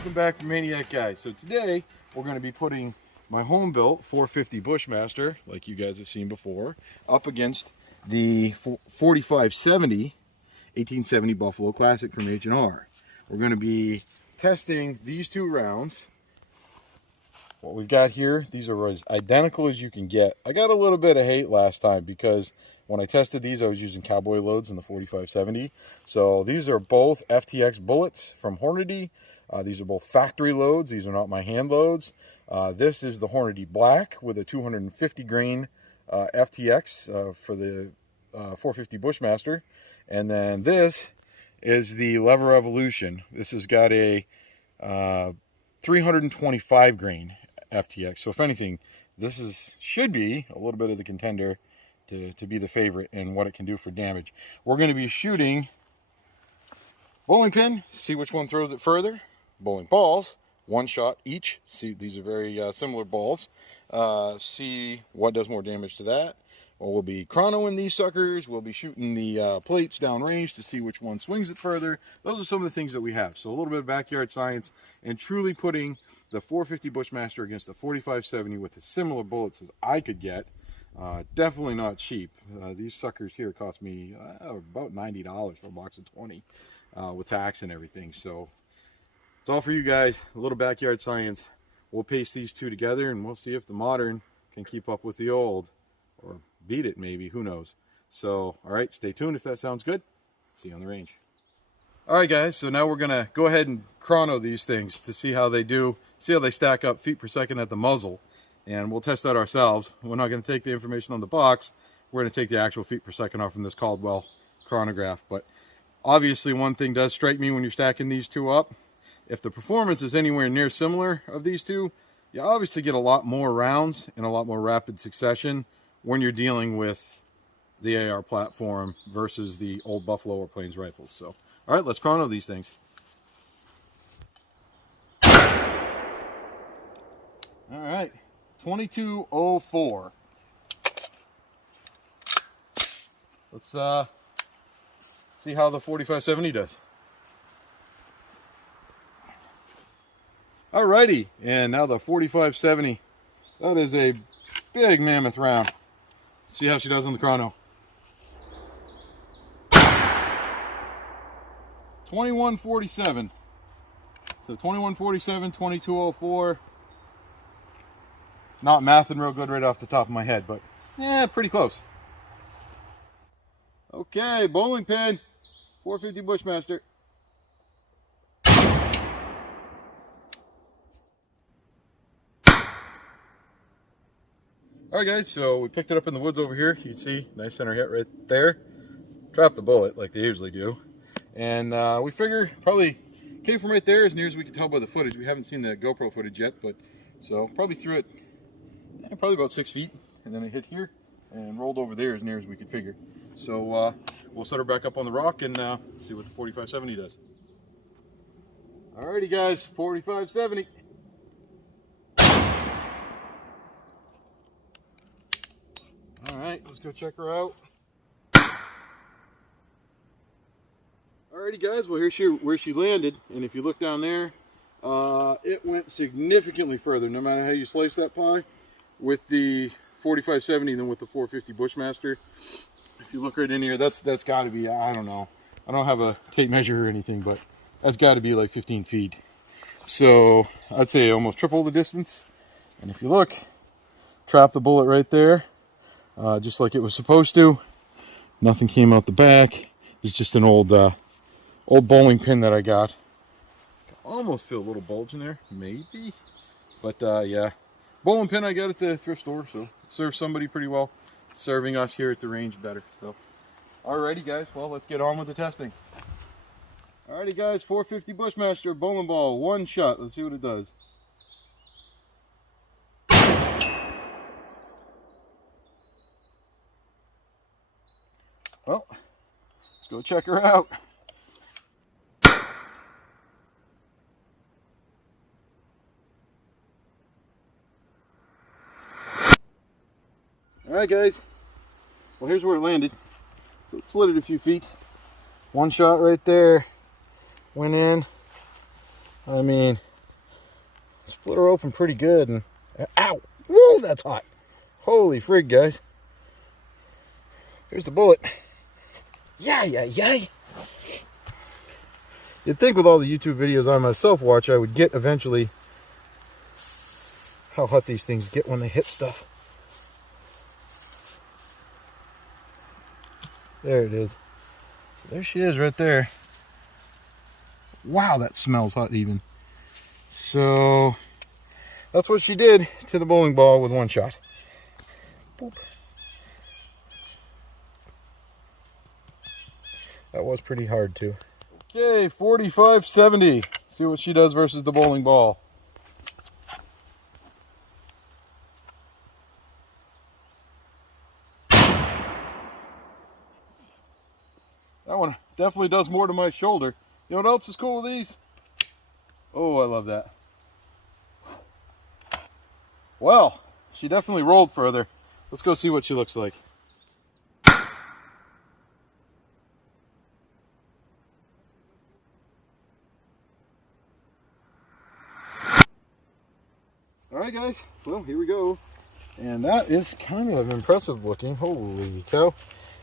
welcome back to Maniac Guy. So today we're going to be putting my home built 450 Bushmaster, like you guys have seen before, up against the 4570 1870 Buffalo Classic from H&R. We're going to be testing these two rounds. What we've got here, these are as identical as you can get. I got a little bit of hate last time because when I tested these, I was using cowboy loads in the 4570. So these are both FTX bullets from Hornady. These are both factory loads. These are not my hand loads. This is the Hornady Black with a 250 grain FTX for the 450 Bushmaster. And then this is the Lever Evolution. This has got a 325 grain FTX. So if anything, this should be a little bit of the contender to be the favorite and what it can do for damage. We're going to be shooting bowling pin, see which one throws it further. Bowling balls, one shot each. See, these are very similar balls. See what does more damage to that. Well, we'll be chronoing these suckers. We'll be shooting the plates downrange to see which one swings it further. Those are some of the things that we have. So a little bit of backyard science and truly putting the 450 Bushmaster against the 4570 with as similar bullets as I could get. Definitely not cheap. These suckers here cost me about $90 for a box of 20 with tax and everything. So it's all for you guys. A little backyard science. We'll paste these two together and we'll see if the modern can keep up with the old or beat it, maybe. Who knows? So, all right, stay tuned if that sounds good. See you on the range. All right, guys, so now we're going to go ahead and chrono these things to see how they do, see how they stack up feet per second at the muzzle. And we'll test that ourselves. We're not going to take the information on the box. We're going to take the actual feet per second off from this Caldwell chronograph. But obviously one thing does strike me when you're stacking these two up. If the performance is anywhere near similar of these two, you obviously get a lot more rounds in a lot more rapid succession when you're dealing with the AR platform versus the old Buffalo or Plains rifles. So, all right, let's chrono these things. All right, 2204. Let's see how the 4570 does. Alrighty, and now the 4570. That is a big mammoth round. Let's see how she does on the chrono. 2147. So 2147, 2204. Not mathing real good right off the top of my head, but yeah, pretty close. Okay, bowling pin, 450 Bushmaster. Alright guys, so we picked it up in the woods over here. You can see, nice center hit right there. Trapped the bullet like they usually do. And we figure probably came from right there as near as we can tell by the footage. We haven't seen the GoPro footage yet, but so probably threw it probably about 6 feet. And then it hit here and rolled over there as near as we could figure. So we'll set her back up on the rock and see what the 4570 does. Alrighty guys, 4570. Alright, let's go check her out. Alrighty guys, well here's where she landed, and if you look down there, it went significantly further, no matter how you slice that pie, with the 4570 than with the 450 Bushmaster. If you look right in here, that's got to be, I don't know, I don't have a tape measure or anything, but that's got to be like 15 feet. So I'd say almost triple the distance. And if you look, trap the bullet right there. Just like it was supposed to. Nothing came out the back. It's just an old bowling pin that I got. I almost feel a little bulge in there, maybe. But yeah, bowling pin I got at the thrift store, so it serves somebody pretty well. Serving us here at the range better. So, alrighty guys, well let's get on with the testing. Alrighty guys, 450 Bushmaster bowling ball, one shot. Let's see what it does. Well, let's go check her out. Alright guys, well here's where it landed. So it slid it a few feet. One shot right there, went in. I mean, split her open pretty good. And ow! Whoa, that's hot! Holy frig, guys! Here's the bullet. Yay! You'd think with all the YouTube videos I myself watch, I would get eventually how hot these things get when they hit stuff. There it is. So there she is right there. Wow, that smells hot even. So that's what she did to the bowling ball with one shot. Boop. That was pretty hard too. Okay, 45-70. See what she does versus the bowling ball. That one definitely does more to my shoulder. You know what else is cool with these? Oh, I love that. Well, she definitely rolled further. Let's go see what she looks like. Alright guys, well here we go. And that is kind of impressive looking. Holy cow.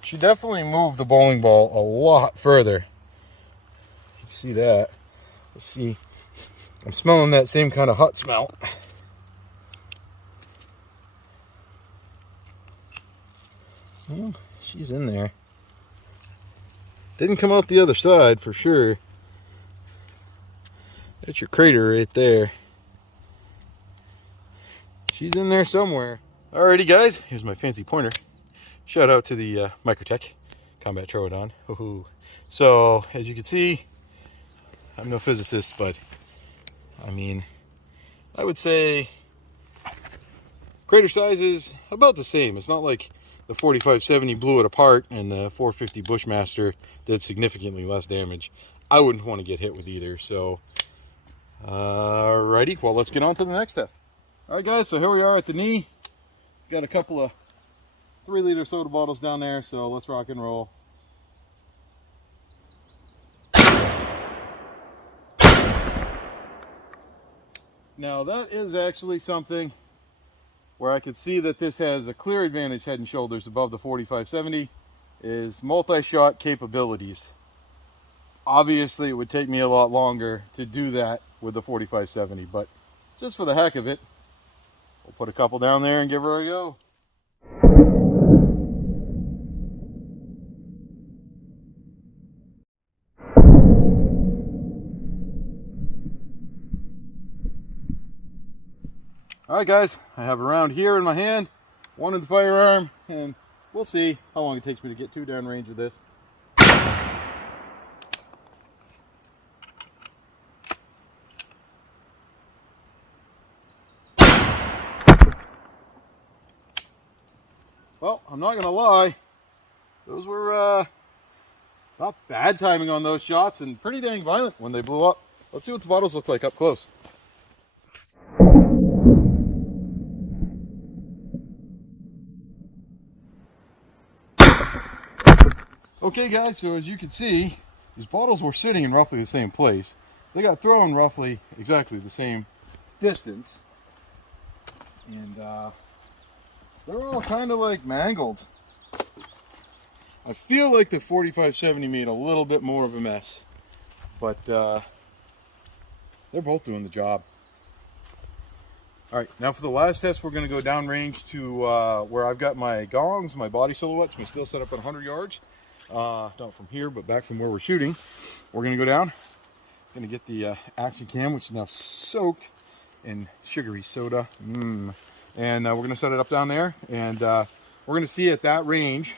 She definitely moved the bowling ball a lot further. You see that. Let's see. I'm smelling that same kind of hot smell. Well, she's in there. Didn't come out the other side for sure. That's your crater right there. She's in there somewhere. Alrighty guys, here's my fancy pointer. Shout out to the Microtech Combat Troodon. So, as you can see, I'm no physicist, but I mean, I would say crater size is about the same. It's not like the 4570 blew it apart and the 450 Bushmaster did significantly less damage. I wouldn't want to get hit with either. So, alrighty, well, let's get on to the next test. Alright guys, so here we are at the knee. Got a couple of 3-liter soda bottles down there, so let's rock and roll. Now that is actually something where I could see that this has a clear advantage head and shoulders above the 4570, is multi-shot capabilities. Obviously it would take me a lot longer to do that with the 4570, but just for the heck of it, we'll put a couple down there and give her a go. Alright guys, I have a round here in my hand, one in the firearm, and we'll see how long it takes me to get too downrange with this. Well, I'm not gonna lie, those were not bad timing on those shots and pretty dang violent when they blew up. Let's see what the bottles look like up close. Okay guys, so as you can see, these bottles were sitting in roughly the same place. They got thrown roughly exactly the same distance. And they're all kind of like mangled. I feel like the 4570 made a little bit more of a mess. But they're both doing the job. Alright, now for the last test, we're going to go downrange to where I've got my gongs, my body silhouettes. We still set up at 100 yards. Not from here, but back from where we're shooting. We're going to go down. Going to get the action cam, which is now soaked in sugary soda. And we're going to set it up down there. And we're going to see at that range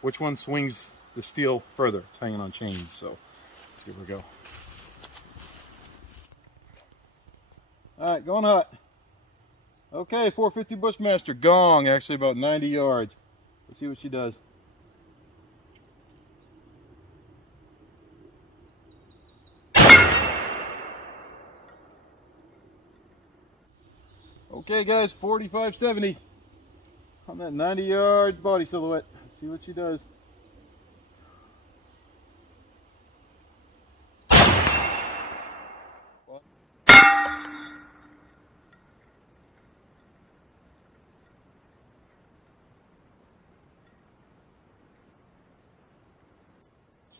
which one swings the steel further. It's hanging on chains, so here we go. Alright, going hot. Okay, 450 Bushmaster gong, actually about 90 yards. Let's see what she does. Okay guys, 4570 on that 90-yard body silhouette. Let's see what she does.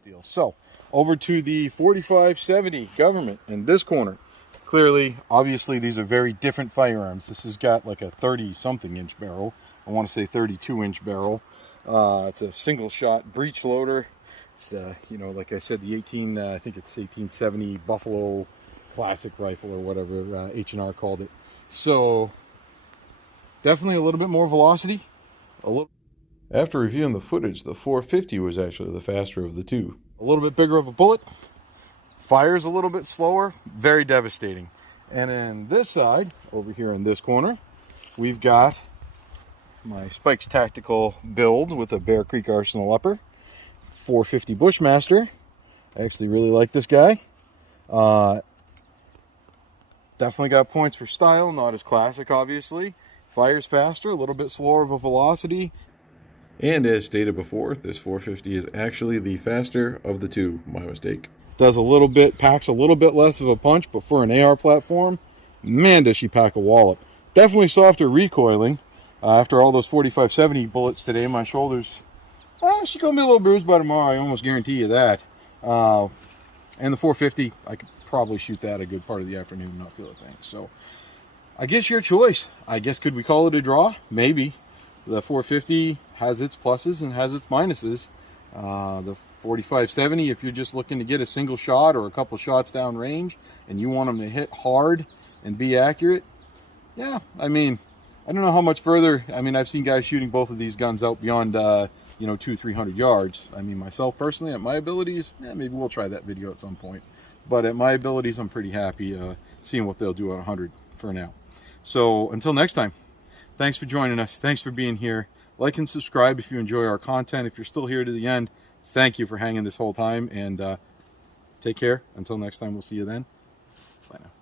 deal. So over to the 4570 government in this corner. Clearly, obviously, these are very different firearms. This has got like a 30-something inch barrel. I want to say 32-inch barrel. It's a single shot breech loader. It's the, you know, like I said, the I think it's 1870 Buffalo classic rifle or whatever H&R called it. So definitely a little bit more velocity. After reviewing the footage, the 450 was actually the faster of the two. A little bit bigger of a bullet. Fires a little bit slower. Very devastating. And then this side, over here in this corner, we've got my Spikes Tactical build with a Bear Creek Arsenal upper. 450 Bushmaster. I actually really like this guy. Definitely got points for style, not as classic obviously. Fires faster, a little bit slower of a velocity. And as stated before, this 450 is actually the faster of the two. My mistake. Does a little bit, packs a little bit less of a punch, but for an AR platform, man does she pack a wallop. Definitely softer recoiling. After all those 4570 bullets today, my shoulders, she's going to be a little bruised by tomorrow, I almost guarantee you that. And the 450, I could probably shoot that a good part of the afternoon and not feel a thing. So, I guess your choice. I guess, could we call it a draw? Maybe. The 450 has its pluses and has its minuses. The 4570, if you're just looking to get a single shot or a couple shots down range and you want them to hit hard and be accurate, yeah, I mean, I don't know how much further. I mean, I've seen guys shooting both of these guns out beyond, you know, 200-300 yards. I mean, myself personally, at my abilities, maybe we'll try that video at some point. But at my abilities, I'm pretty happy seeing what they'll do at 100 for now. So until next time, thanks for joining us. Thanks for being here. Like and subscribe if you enjoy our content. If you're still here to the end, thank you for hanging this whole time. And take care. Until next time, we'll see you then. Bye now.